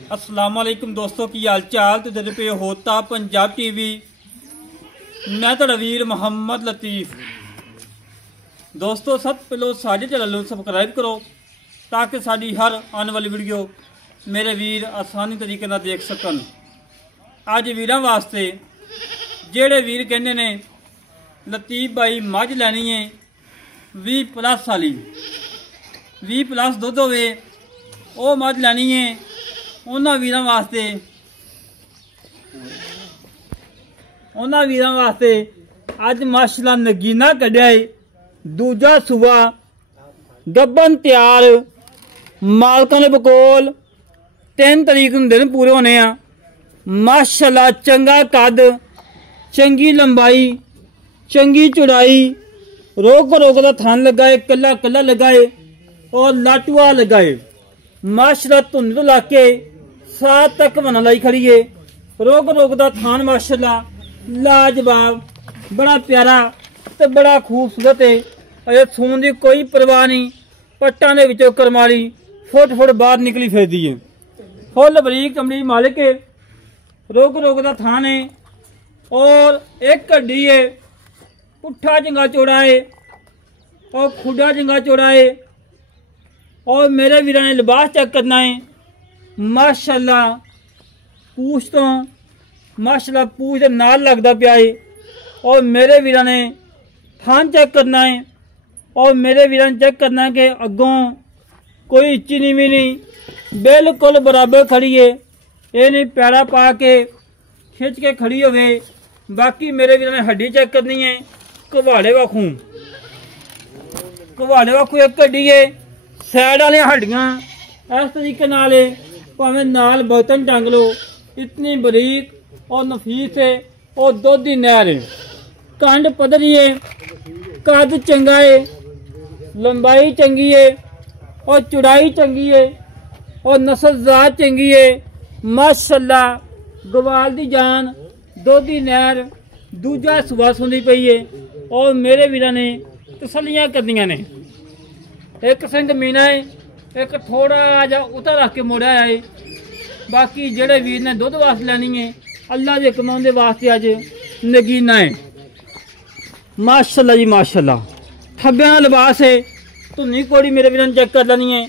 अस्सलाम वालेकुम दोस्तों की हाल चाल। तो तेरे पे होता पंजाब टीवी, मैं तो वीर मोहम्मद लतीफ़। दोस्तों सब पहले साढ़े चैनल को सबसक्राइब करो ताकि साड़ी हर आने वाली वीडियो मेरे वीर आसानी तरीके नाल देख सकन। अज वीरां वास्ते जेड़े वीर कहंदे ने लतीफ़ भाई मझ लैनी है 20+ वाली, 20+ दुध होवे वो मझ लैनी है, उन्हां वीरां वास्ते अज माशाअल्लाह नगीना कढ़िया है। दूजा सूआ गब्बन तैयार, मालकां दे बकोल 3 तरीक नूं दिन पूरे होने आ। माशाअल्लाह चंगा कद, चंगी लंबाई, चंगी चौड़ाई, रोक दा थान लगा है, कला कला लगा है और लाटुआ लगा है। माशाअल्लाह धुंध तो लाके सात तक बना लाई खड़ी है। रोक दा थान माशाअल्लाह लाजवाब, बड़ा प्यारा ते बड़ा खूबसूरत है। अजे सून की कोई परवाह नहीं, पट्टां दे विचों करमाली फुट बाहर निकली फिरदी है। फुल बरीक चमड़ी मालिक है, रोक दा थान है और एक हड्डी है, पुट्ठा जिंगा चौड़ा है और खुडा जिंगा चौड़ा है। और मेरे वीरां ने लिबास चेक करना है। माशाअल्लाह पूछ तो माशाअल्लाह पूछ दे नाल लगदा पिया है। और मेरे वीरां ने थान चेक करना है और मेरे वीरां ने चेक करना है कि अगों कोई उच्ची नीवी नहीं, बिल्कुल बराबर खड़ी है। ये नहीं पैड़ा पा के खिंच के खड़ी होवे। बाकी मेरे वीरां ने हड्डी चेक करनी है, घवाड़े वाखू एक हड्डी है। सैड वाली हड्डियां इस तरीके नाल भावें नाल बर्तन टंग लो, इतनी बरीक और नफीस है और दुध दी नहर है। कंड पधरी है, कद चंगा है, लंबाई चंगी है और चौड़ाई चंगी है और नस्लजात चंगी है। माशाअल्लाह गवाल दी जान, दुध दी नहर, दूजा सुबह सुनी पई है। और मेरे वीरां ने तसलियां करनियां ने। एक सिंध मीना है, एक थोड़ा जा उता रख के मोड़ा है। बाकी जेड़े वीर ने दुध वास्ते लैनी है, अल्लाह के कमाने वास्ते अज नगीना है। माशाअल्लाह जी माशाअल्लाह, थब्बियां दा लिबास है। धुनी कोड़ी मेरे वीरां ने चेक कर लेनी है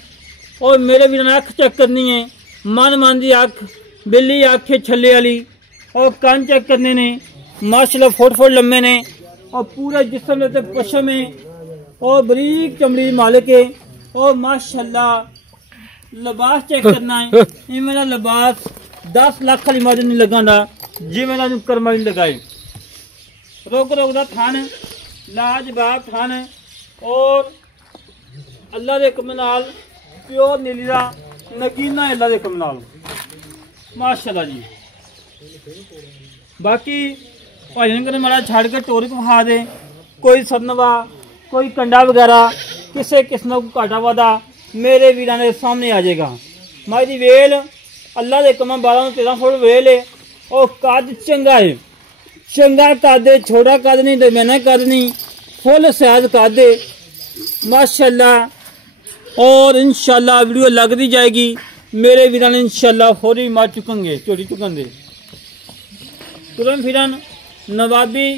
और मेरे वीरां ने अख चेक करनी है। मन की अख, बिल्ली अख है छले वाली। और कान चेक करने ने, माशाअल्लाह फुट लम्बे ने और पूरे जिस्म ते पशम है और बरीक चमड़ी मालिक है। और माशाअल्लाह लिबास चेक करना है। ये मेरा लिबास 10 लाख वाली मज नहीं लगांदा जी मेरा कर्मा नहीं लगाए। रोक दा थान लाजवाब थान और अल्लाह के हुक्म नाल प्योर नीली दा नगीना है। अल्लाह के हुक्म नाल माशाअल्लाह जी। बाकी भजन करने माड़ा छड़ के टोरी को खा दे, कोई सदनवा कोई कंडा वगैरह किसी किस्म को घाटा वादा मेरे वीरां के सामने आ जाएगा। माई दी वेल अल्लाह के हुक्म 12-13 फुट वेल है और कद चंगा है। चंगा कद है, छोटा कद नहीं, दरम्याना कद नहीं, फुल साइज कद है माशाअल्लाह। और इंशाअल्लाह वीडियो लगती जाएगी। मेरे वीरां ने इंशाअल्लाह होरी मार चुकेंगे, चोरी चुकन तुरंत फिरन नवाबी,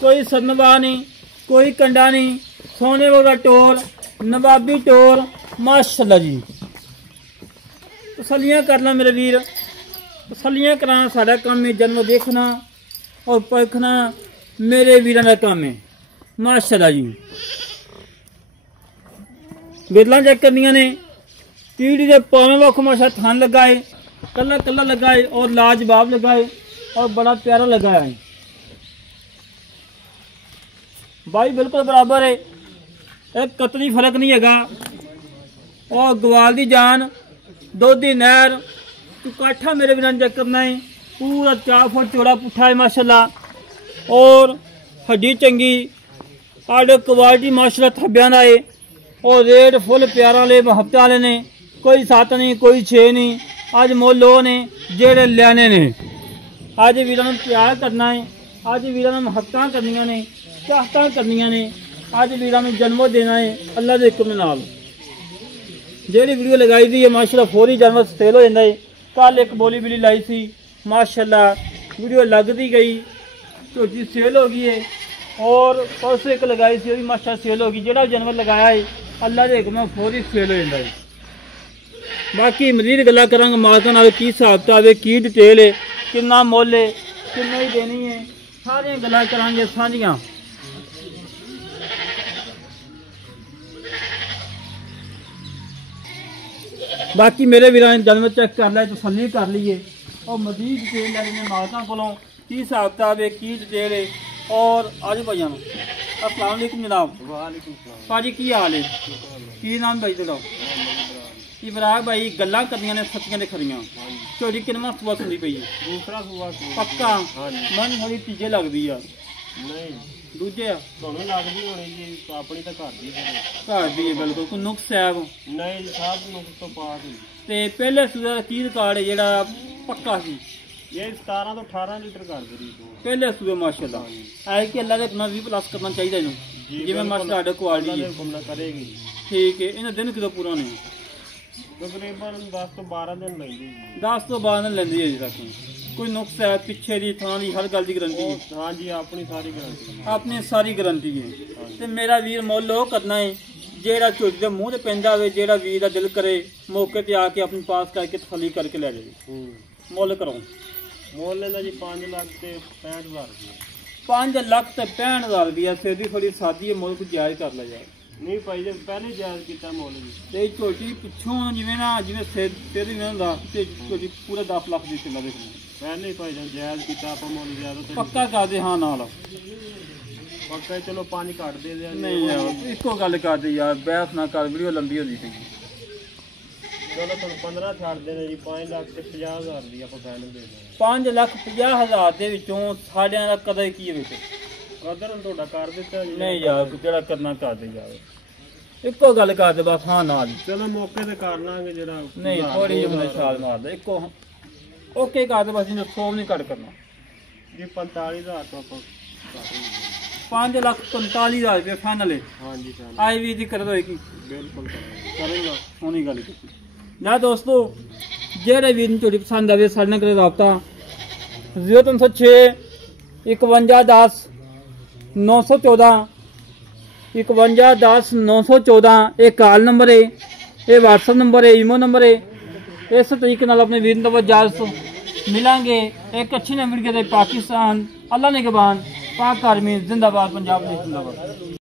कोई सदनवा नहीं, कोई कंडा नहीं, सोने वाला टोर, नवाबी टोर माशाअल्लाह जी। तसलियां करना मेरे वीर, तसलियां कराना साडा काम है। जन्म देखना और परखना मेरे वीरां का काम है माशाअल्लाह जी। बिरला चेक करनियां ने, पीढ़ी के पावे वक् माशा थान लगा है, कला कला लगा है और लाजवाब लगा है और बड़ा प्यारा लगा है। भाई बिल्कुल बराबर है, एक कतनी फर्क नहीं हैगा। और गवाल दी जान, दुध दी नहर, काठा मेरे वीरां चेक करना है। पूरा 4 फुट चौड़ा पुट्ठा है माशाअल्लाह और हड्डी चंगी, आर्डर क्वालिटी माशाअल्लाह थब्बियां दा है। और रेट फुल प्यारा ले हफ्ते वाले ने, कोई 7 नहीं, कोई 6 नहीं। अज मुल वो ने जेड़े लैने ने। अज वीरां प्यार करना है, अज वीरां महत्तां करनियां ने, चाहतां करनियां ने, अज वीरां जन्म देना है अल्लाह के हुक्म नाल। जेड़ी वीडियो लगाई दी है माशाअल्लाह फौरी जानवर सेल हो जाता है। कल एक बोली बिली लाई सी माशाल्लाह वीडियो लगती गई, झोटी सेल हो गई है। और परसों एक लगाई सी भी माशाल्लाह सेल हो गई। जो जानवर लगाया है अल्लाह के हुक्म फौरी सेल हो जाता है। बाकी मजीद गल्लां करांगे मालकां नाल की हिसाब किताब है, की डिटेल है, कितना मुल है, किन्नी ही देनी है, सारियां गल्लां करांगे साझियां। बाकी मेरे वीरां जानवर चेक कर लिया, तसल्ली कर लीए और मजीद डिटेल लैनी मालकां कोलों की हिसाब किताब है, की डिटेल है। और आज भाइयों अस्सलाम वालेकुम जनाब। वालेकुम सलाम भाजी की हाल है, की नाम भाई तेरा? इब्राहिम भाई गल्लां करनियां ने सच्चियां ते खरियां। झोटी किनवां सूआ सुनी पई है? दूसरा सुआ पक्का मन थोड़ी तीजे लगदी आ? नहीं दूजे आ ਤੁਹਾਨੂੰ ਲੱਗਦੀ ਹੋਣੀ ਜੀ, ਆਪਣੀ ਤਾਂ ਘਰ ਦੀ घर दी है बिल्कुल। कोई नुक्स है ਨਹੀਂ ਸਭ ਨੂੰ ਤੋਂ ਪਾਸ ਹੀ। ते पहले सूए दा की रिकॉर्ड है जेड़ा पक्का सी? ਇਹ 17 ਤੋਂ 18 ਲੀਟਰ ਕਰ ਦੇ ਰਹੀ पहले सूए माशाल्लाह है कि अल्लाह दे हुक्म 20 प्लस करना चाहिए इन्हू जिवें माशाल्लाह साडे क्वालिटी है। ਘੁੰਮਣਾ ਕਰੇਗੀ ठीक है। इन्हें दिन किदों पूरा नहीं? ਤਕਰੀਬਨ 10 ਤੋਂ 12 ਦਿਨ ਲੈਂਦੀ ਜੀ। 10 ਤੋਂ ਬਾਅਦ ਲੈਂਦੀ ਹੈ ਜੀ ਤੱਕ। कोई नुक्स है पिछे दी थां दी हर गल दी गारंटी है? हाँ जी अपनी सारी गारंटी, अपनी सारी गारंटी है। ते मेरा वीर मुल वो करना है जेड़ा झोटी दे मूँह ते पैंदा होवे, जेड़ा वीर दा दिल करे मौके ते आके अपनी पास करके तसल्ली करके ले जाए। मुल करो ਮੁੱਲ ਇਹਦਾ ਜੀ 5 ਲੱਖ ਤੇ 65,000 ਰੁਪਏ। 5 ਲੱਖ ਤੇ 65,000 रुपया। सीधी थोड़ी सादी है, मुल को जायज कर लिया जाए। ਨਹੀਂ ਭਾਈ ਜੀ ਪਹਿਲੇ ਜਾਇਜ਼ ਕੀਤਾ ਮੁੱਲ ਜੀ। ਤੇ ਝੋਟੀ ਪਿੱਛੋਂ ਜਿਵੇਂ ਨਾ ਜਿਵੇਂ ਸਿਰ ਹੀ ਹੁੰਦਾ ਤੇ ਝੋਟੀ ਪੂਰਾ 10 ਲੱਖ ਦੀ ਕਿੱਲਾ ਦੇ ਪਹਿਲੇ ਹੀ ਭਾਈ ਜੀ ਜਾਇਜ਼ ਕੀਤਾ ਆਪਾਂ ਮੁੱਲ ਜ਼ਿਆਦਾ ਤੇ ਪੱਕਾ ਕਰਦੇ ਹਾਂ ਨਾਲ। ਪੱਕਾ ਹੀ ਚਲੋ 5 ਘੱਟ ਦੇ ਦਿਆ। ਨਹੀਂ ਯਾਰ ਇੱਕੋ ਗੱਲ ਕਰਦੇ ਯਾਰ, ਬਹਿਸ ਨਾ ਕਰ, ਵੀਡੀਓ ਲੰਬੀ ਹੁੰਦੀ ਪਈ। ਚਲੋ ਤੁਹਾਨੂੰ 15 ਛੱਡ ਦੇਣੇ ਜੀ। 5 ਲੱਖ ਤੇ 50,000 ਦੀ ਆਪਾਂ ਫਾਈਨਲ ਦੇ ਦੇਣਾ। 5,50,000 ਦੇ ਵਿੱਚੋਂ ਸਾਡਿਆਂ ਦਾ ਕਦਰ ਕੀ ਹੈ ਵਿੱਚ? ਕਦਰ ਹੁਣ ਤੁਹਾਡਾ ਕਰ ਦਿੱਤਾ ਜੀ। ਨਹੀਂ ਯਾਰ ਜਿਹੜਾ ਕਰਨਾ ਕਰਦੇ ਯਾਰ, ਇੱਕੋ ਗੱਲ ਕਰਦੇ ਬਸ ਹਾਂ ਨਾਲ। ਚਲੋ ਮੌਕੇ ਤੇ ਕਰ ਲਾਂਗੇ ਜਿਹੜਾ। ਨਹੀਂ ਥੋੜੀ ਜਿਹੀ ਮੈਨੂੰ ਛਾਲ ਮਾਰਦਾ ਇੱਕੋ ਓਕੇ ਕਰਦੇ ਬਸ। ਇਹਨੂੰ 100 ਨਹੀਂ ਘੱਟ ਕਰਨਾ ਜੀ। 45,000 ਤੋਂ ਆਪਾਂ 5,45,000 ਰੁਪਏ ਫਾਈਨਲ ਹੈ। ਹਾਂਜੀ ਆਈ ਵੀ ਦੀ ਕਰ ਹੋਏਗੀ ਬਿਲਕੁਲ ਕਰੇਗਾ। ਸੋਹਣੀ ਗੱਲ ਕੀਤੀ ਨਾ ਦੋਸਤੋ। ਜਿਹੜੇ ਵੀਰ ਨੂੰ ਝੋਟੀ ਪਸੰਦ ਆਵੇ ਸਾਡੇ ਨਾਲ ਕਰੇ ਰਾਬਤਾ 0306 51 10 914 51 10 914। ਇਹ ਕਾਲ ਨੰਬਰ है, ये व्हाट्सअप नंबर है, ईमो नंबर है। इस तरीके नाल अपने वीर इजाजत मिलांगे एक अच्छी नंबर के पाकिस्तान अल्लाह ने के बान पाक आर्मी जिंदाबाद, पंजाब जिंदाबाद।